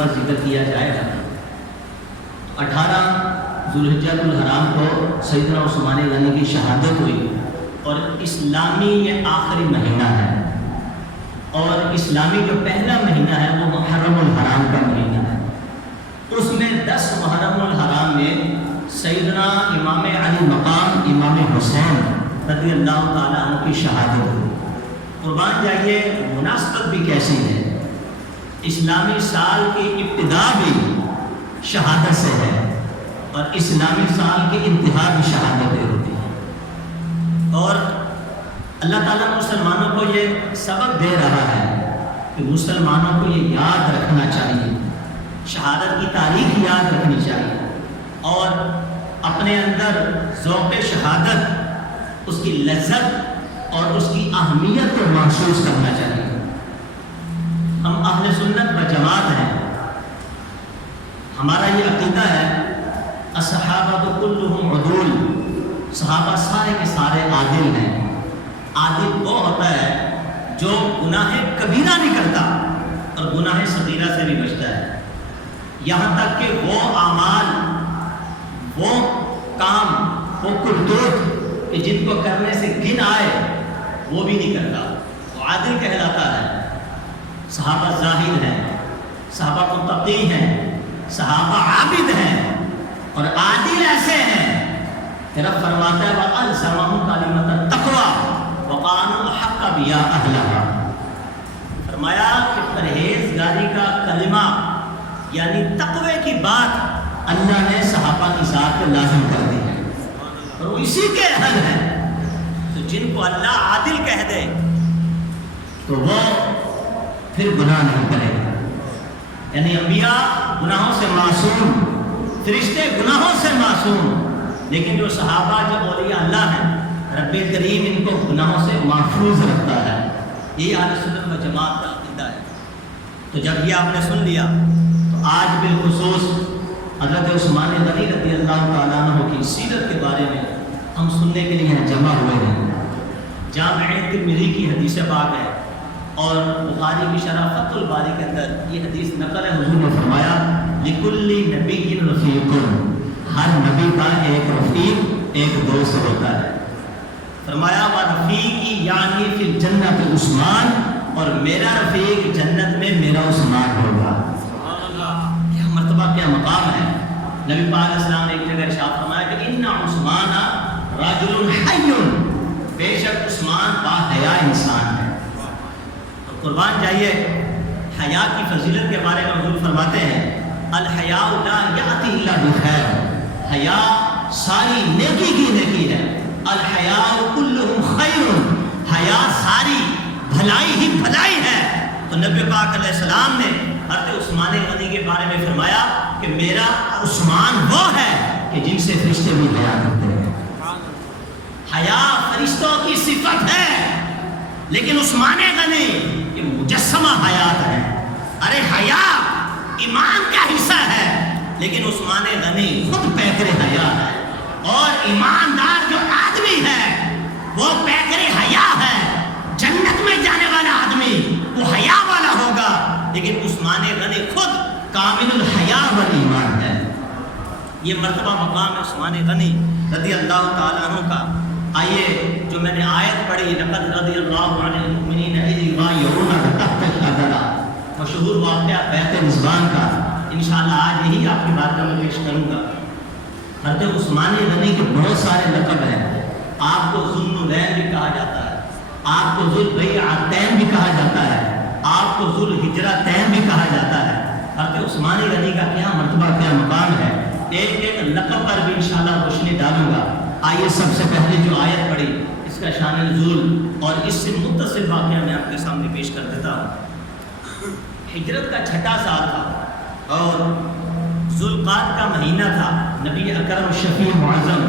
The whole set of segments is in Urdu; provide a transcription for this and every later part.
مرتبہ ذکر کیا جائے گا۔ 18 ذوالحجۃ الحرام کو سیدنا عثمان غنی کی شہادت ہوئی، اور اسلامی یہ آخری مہینہ ہے، اور اسلامی جو پہلا مہینہ ہے وہ محرم الحرام کا مہینہ ہے۔ اس میں 10 محرم الحرام میں سیدنا امام علی مقام امام حسین رضی اللہ تعالیٰ عنہ کی شہادت ہوئی۔ قربان جائیے، مناسبت بھی کیسی ہے، اسلامی سال کی ابتدا بھی شہادت سے ہے، اور اسلامی سال کی انتہا بھی شہادتیں ہوتی ہیں، اور اللہ تعالیٰ مسلمانوں کو یہ سبق دے رہا ہے کہ مسلمانوں کو یہ یاد رکھنا چاہیے، شہادت کی تاریخ یاد رکھنی چاہیے، اور اپنے اندر ذوق شہادت، اس کی لذت اور اس کی اہمیت کو محسوس کرنا چاہیے۔ ہم اہل سنت و جماعت ہیں، ہمارا یہ عقیدہ ہے الصحابہ کلہم عدول، صحابہ سارے کے سارے عادل ہیں۔ عادل وہ ہوتا ہے جو گناہ کبیرہ نہیں کرتا اور گناہ صغیرہ سے بھی بچتا ہے، یہاں تک کہ وہ اعمال، وہ کام، وہ کرتوت کہ جن کو کرنے سے گن آئے وہ بھی نہیں کرتا، وہ عادل کہلاتا ہے۔ صحابہ زاہد ہیں، صحابہ متقی ہیں، صحابہ عابد ہیں، اور عادل ایسے ہیں کہ رب فرماتا ہے وَأَلْزَمَهُمْ كَلِمَةَ التَّقْوَىٰ وَقَانُوا الْحَقَّ بِيَا أَهْلَهَا، فرمایا کہ پرہیزگاری کا کلمہ یعنی تقوی کی بات اللہ نے صحابہ کی ذات کو لازم کر دی ہے، اور وہ اسی کے اہل ہیں۔ تو جن کو اللہ عادل کہہ دے تو وہ پھر گناہ نہیں کرے گا، یعنی انبیاء گناہوں سے معصوم، فرشتے گناہوں سے معصوم، لیکن جو صحابہ، جو اولیاء اللہ ہیں، رب کریم ان کو گناہوں سے محفوظ رکھتا ہے۔ یہ اہل سنت و جماعت کا عقیدہ ہے۔ تو جب یہ آپ نے سن لیا تو آج بالخصوص حضرت عثمان غنی رضی اللہ تعالیٰ عنہ کی سیرت کے بارے میں ہم سننے کے لیے جمع ہوئے ہیں۔ جامع ترمذی کی حدیث پاک ہے، اور بخاری کی شرح فتح الباری کے اندر یہ حدیث نقل ہے، حضور نے فرمایا لِكُلِّ نَبِيٍّ رَفِيقٌ، ہر نبی کا ایک رفیق، ایک دوست ہوتا ہے۔ فرمایا وَرَفِيقِي یعنی فی الجنت عثمان، اور میرا رفیق جنت میں میرا عثمان ہوگا۔ کیا مرتبہ، کیا مقام ہے۔ نبی پاک علیہ السلام نے ایک جگہ ارشاد فرمایا کہ اِنَّ عثمان رَجُلٌ حَيٌّ، بے شک عثمان باحیا انسان ہے۔ قربان جائیے، حیا کی فضیلت کے بارے میں حضور فرماتے ہیں الحیاء لا یأتی الا بخیر، حیا ساری نیکی کی نیکی ہے، الحیاء کلہ خیر، حیا ساری بھلائی ہی بھلائی ہے۔ تو نبی پاک علیہ السلام نے حضرت عثمان غنی کے بارے میں فرمایا کہ میرا عثمان وہ ہے کہ جن سے فرشتے بھی حیا کرتے ہیں۔ حیا فرشتوں کی صفت ہے، لیکن عثمان غنی یہ مجسمہ حیات ہے۔ ارے حیا ایمان کا حصہ ہے، لیکن عثمان غنی خود پیکر حیا ہے، اور ایماندار جو آدمی ہے وہ پیکر حیا ہے۔ جنت میں جانے والا آدمی وہ حیا والا ہوگا، لیکن عثمان غنی خود کامل الحیا والایمان ہے۔ یہ مرتبہ مقام ہے عثمان غنی رضی اللہ تعالیٰ عنہ کا۔ آئیے جو میں نے آیت پڑھی لقد رضی اللہ عن المؤمنین اذ یبایعونک تحت الشجرہ، مشہور واقعہ بیعت رضوان کا، انشاءاللہ آج یہی آپ کی بات میں پیش کروں گا۔ حضرت عثمان غنی کے بہت سارے لقب ہیں، آپ کو ذو النورین بھی کہا جاتا ہے، آپ کو ذو البیعتین بھی کہا جاتا ہے، آپ کو ذو الہجرتین بھی کہا جاتا ہے۔ حضرت عثمان غنی کا کیا مرتبہ، کیا مقام ہے، ایک ایک لقب پر بھی انشاءاللہ روشنی ڈالوں گا۔ آئیے سب سے پہلے جو آیت پڑھی اس کا شان نزول اور اس سے متصل واقعہ میں آپ کے سامنے پیش کر دیتا ہوں۔ ہجرت کا چھٹا سال تھا اور ذوالقعدہ کا مہینہ تھا۔ نبی اکرم شفیع معظم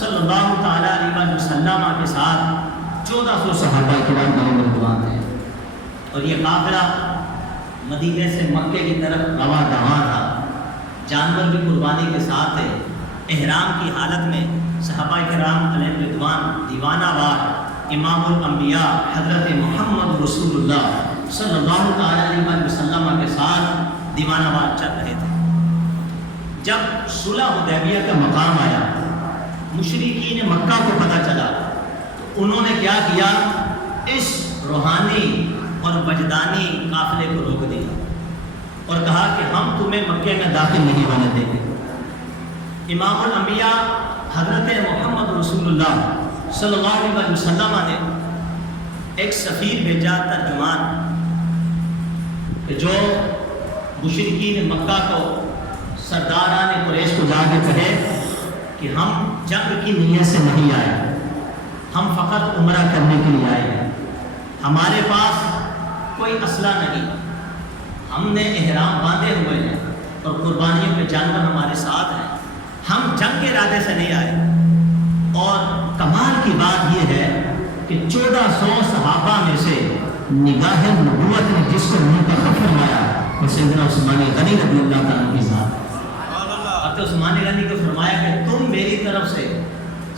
صلی اللہ تعالیٰ علیہ وسلم کے ساتھ 1400 صحابہ کرام علیہم رضوان تھے، اور یہ قافلہ مدینے سے مکے کی طرف رواں دواں تھا۔ جانور بھی قربانی کے ساتھ تھے۔ احرام کی حالت میں صحابہ کرام علیہ رضوان دیوانہ وار امام الانبیاء حضرت محمد رسول اللہ صلی اللہ تعالیٰ علیہ وسلم کے ساتھ دیوانہ وار چل رہے تھے۔ جب صلح حدیبیہ کا مقام آیا، مشرکین مکہ کو پتہ چلا تو انہوں نے کیا کیا، اس روحانی اور وجدانی قافلے کو روک دیا اور کہا کہ ہم تمہیں مکے میں داخل نہیں ہونے دیں گے۔ امام الانبیاء حضرت محمد رسول اللہ صلی اللہ علیہ وسلم نے ایک سفیر بھیجا، ترجمان، کہ جو مشرکین مکہ کو، سرداران قریش کو جا کے کہے کہ ہم جنگ کی نیت سے نہیں آئے، ہم فقط عمرہ کرنے کے لیے آئے ہیں، ہمارے پاس کوئی اسلحہ نہیں، ہم نے احرام باندھے ہوئے ہیں اور قربانیوں کے جانور ہمارے ساتھ ہیں، ہم جنگ کے ارادے سے نہیں آئے۔ اور کمال کی بات یہ ہے کہ 1400 صحابہ میں سے نگاہ نبوت نے جس کو منتخب فرمایا وہ سیدنا عثمان غنی رضی اللہ تعالیٰ کی ذات۔ حضرت عثمان غنی کو فرمایا کہ تم میری طرف سے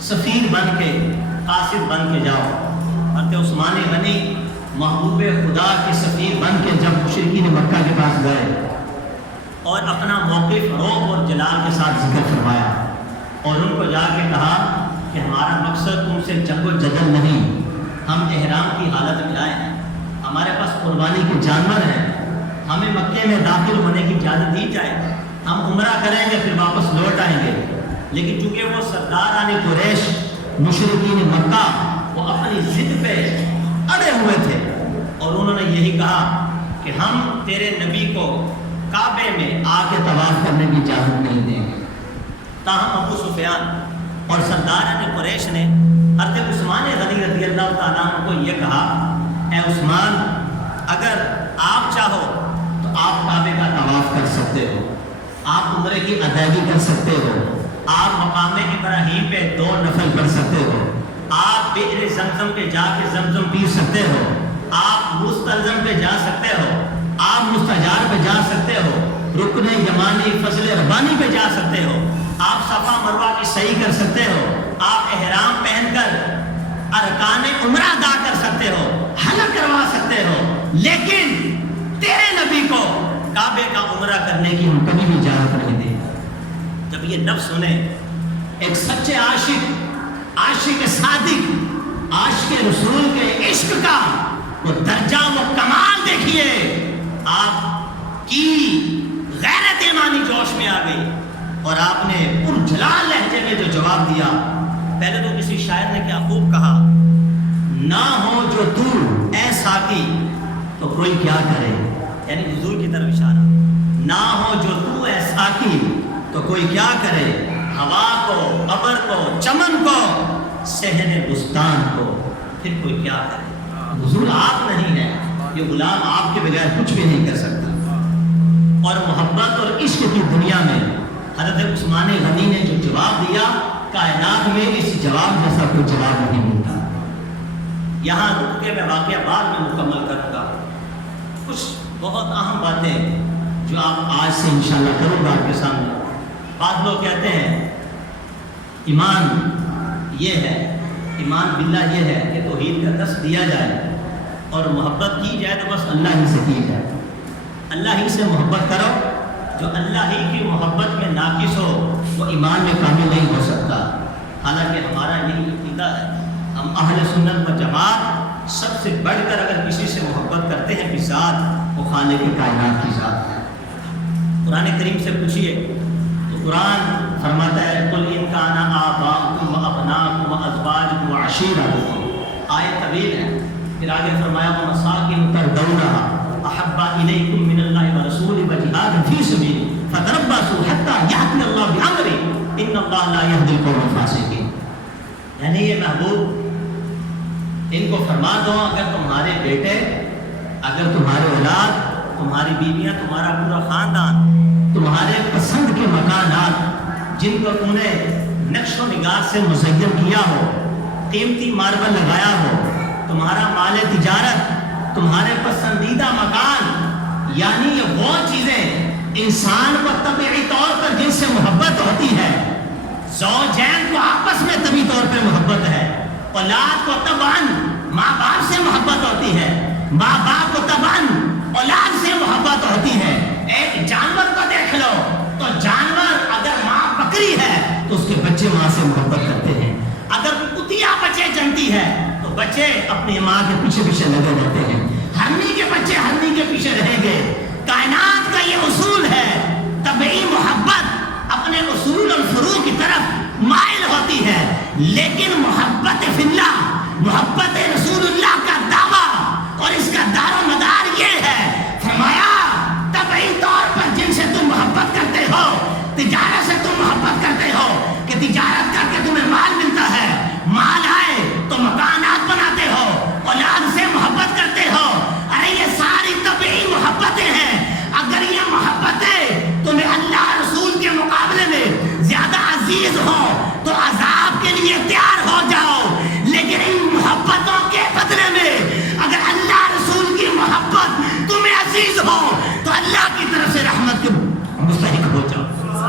سفیر بن کے، قاصد بن کے جاؤ۔ حضرت عثمان غنی محبوب خدا کے سفیر بن کے جب مشرکین مکہ کے پاس گئے اور اپنا موقف روب اور جلال کے ساتھ ذکر فرمایا اور ان کو جا کے کہا کہ ہمارا مقصد تم سے جنگ و جدل نہیں، ہم احرام کی حالت میں آئے ہیں، ہمارے پاس قربانی کے جانور ہیں، ہمیں مکے میں داخل ہونے کی اجازت دی جائے، ہم عمرہ کریں گے پھر واپس لوٹ آئیں گے۔ لیکن چونکہ وہ سرداران قریش مشرکین مکہ وہ اپنی ضد پہ اڑے ہوئے تھے اور انہوں نے یہی کہا کہ ہم تیرے نبی کو کعبے میں آ کے طواف کرنے کی اجازت نہیں دیں گے۔ تاہم ابو سفیان اور سرداران قریش نے حضرت عثمان غنی رضی اللہ تعالیٰ عنہ کو یہ کہا، اے عثمان، اگر آپ چاہو تو آپ کعبے کا طواف کر سکتے ہو، آپ عمرے کی ادائیگی کر سکتے ہو، آپ مقام ابراہیم پہ 2 نفل پڑھ سکتے ہو، آپ بئر زمزم پہ جا کے زمزم پی سکتے ہو، آپ مستلزم پہ جا سکتے ہو، آپ مستجار پہ جا سکتے ہو، رکن یمانی فضل ربانی پہ جا سکتے ہو، آپ صفا مروہ کی صحیح کر سکتے ہو، آپ احرام پہن کر ارکان عمرہ ادا کر سکتے ہو، حلق کروا سکتے ہو، لیکن تیرے نبی کو کعبے کا عمرہ کرنے کی ہم کبھی بھی اجازت نہیں دیں۔ جب یہ لفظ سنے، ایک سچے عاشق صادق، عاشق رسول کے عشق کا وہ درجہ، وہ کمال دیکھیے، آپ کی غیرت ایمانی جوش میں آ گئی اور آپ نے پرجلال لہجے میں جو جواب دیا، پہلے تو کسی شاعر نے کیا خوب کہا، نہ ہو جو تو اے ساقی تو کوئی کیا کرے، یعنی حضور کی طرف اشارہ، نہ ہو جو تو اے ساقی تو کوئی کیا کرے، ہوا کو، ابر کو، چمن کو، صحن بستان کو، پھر کوئی کیا کرے۔ حضور آپ نہیں ہے، یہ غلام آپ کے بغیر کچھ بھی نہیں کر سکتا۔ اور محبت اور عشق کی دنیا میں حضرت عثمان غنی نے جو جواب دیا، کائنات میں اس جواب جیسا کوئی جواب نہیں ملتا۔ یہاں رک کے میں واقعہ بعد میں مکمل کروں گا، کچھ بہت اہم باتیں جو آپ آج سے انشاءاللہ کروں گا آپ کے سامنے۔ بعض لوگ کہتے ہیں ایمان یہ ہے، ایمان باللہ یہ ہے کہ توحید کا درس دیا جائے اور محبت کی جائے تو بس اللہ ہی سے کی جائے، اللہ ہی سے محبت کرو، جو اللہ ہی کی محبت میں ناقص ہو وہ ایمان میں کامل نہیں ہو سکتا۔ حالانکہ ہمارا یہی عقیدہ ہے، ہم اہل سنت و جماعت سب سے بڑھ کر اگر کسی سے محبت کرتے ہیں کہ ذات وہ خالق کائنات کی ذات ہے۔ قرآن کریم سے پوچھیے تو قرآن فرماتا ہے قل ان کان آباؤکم و ابناؤکم و ازواجکم و عشیرتکم، آیت طویل ہے، پھر آگے فرمایا ومساکن ترضونہا احب الیکم من اللہ ورسولہ وجہاد فی سبیلہ فتربصوا حتی یأتی اللہ بامرہ ان اللہ لا یہدی القوم الفاسقین۔ یعنی یہ محبوب ان کو فرما دو، اگر تمہارے بیٹے، اگر تمہارے اولاد، تمہاری بیویاں، تمہارا پورا خاندان، تمہارے پسند کے مکانات جن کو تم نے نقش و نگار سے مزین کیا ہو، قیمتی ماربل لگایا ہو، تمہارا مال تجارت، تمہارے پسندیدہ مکان، یعنی یہ وہ چیزیں انسان کو طبعی طور پر جن سے محبت ہوتی ہے، زوجین کو آپس میں طبعی طور پر محبت ہے، اولاد کو طبعاً ماں باپ سے محبت ہوتی ہے، ماں باپ کو طبعاً اولاد سے محبت ہوتی ہے، ایک جانور کو دیکھ لو تو جانور اگر ماں بکری ہے تو اس کے بچے ماں سے محبت کرتے ہیں. اگر کتیا بچے جنتی ہے تو بچے اپنی ماں کے پیچھے پیچھے لگے رہتے ہیں. ہرنی کے بچے ہرنی کے پیچھے رہیں گے. کائنات